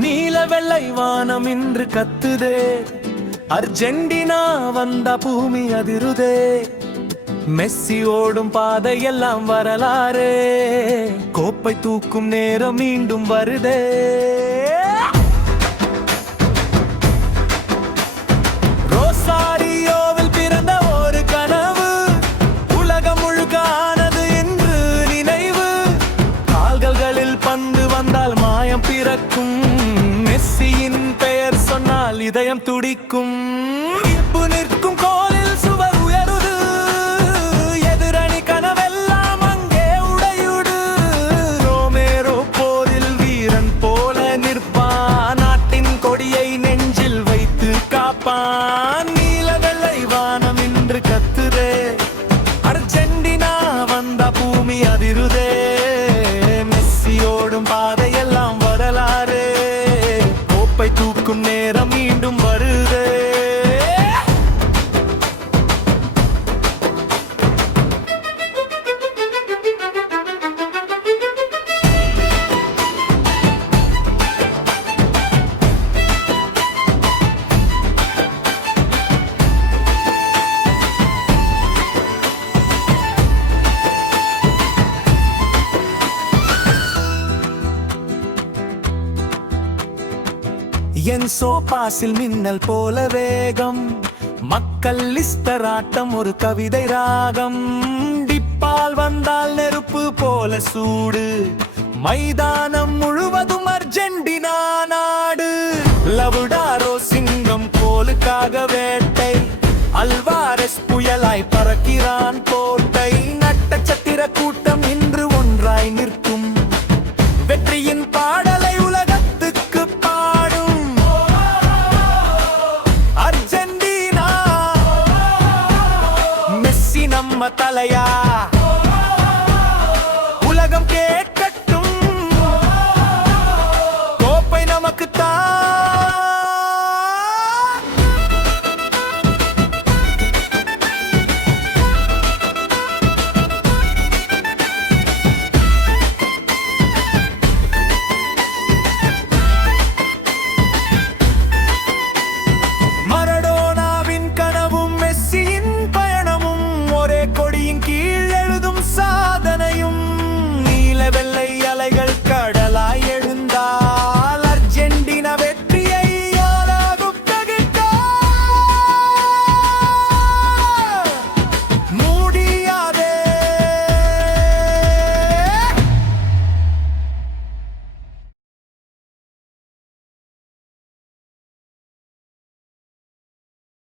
நீல வெள்ளை வானம் இன்று கத்துதே, அர்ஜென்டினா வந்த பூமி அதிருதே. மெஸ்ஸி ஓடும் பாதையெல்லாம் வரலாறு, கோப்பை தூக்கும் நேரம் மீண்டும் வருதே. ரோசாரியோவில் பிறந்த ஒரு கனவு, உலகம் முழுக்க ஆனது என்று நினைவு. கால்களில் பந்து வந்தால் மாயம் பிறக்கும், மெஸ்ஸியின் பெயர் சொன்னால் இதயம் துடிக்கும். இப்பு நிற்கும் கோலில் சுவர் உயருது, எதிரணி கனவெல்லாம் அங்கே உடையுடு. ரோமேரோ போரில் வீரன் போல நிற்பான், நாட்டின் கொடியை நெஞ்சில் வைத்து காப்பான். நீல வெள்ளை வானம் இன்று கத்துதே, அர்ஜென்டினா வந்த பூமி அதிருதே. மெஸ்ஸியோடும் பாதையெல்லாம் வரலாறு, கோப்பை தூக்கும் நேரம் மீண்டும் வருதே. என் சோபாசில் மின்னல் போல வேகம், மக்கள் லிஸ்டராட்டம் ஒரு கவிதை ராகம். டிப்பால் வந்தால் நெருப்பு போல சூடு, மைதானம் முழுவதும் அர்ஜென்டினா நாடு. லவுடாரோ சிங்கம் கோலுக்காக வேட்டை, அல்வாரெஸ் புயலாய் பறக்கிறான்.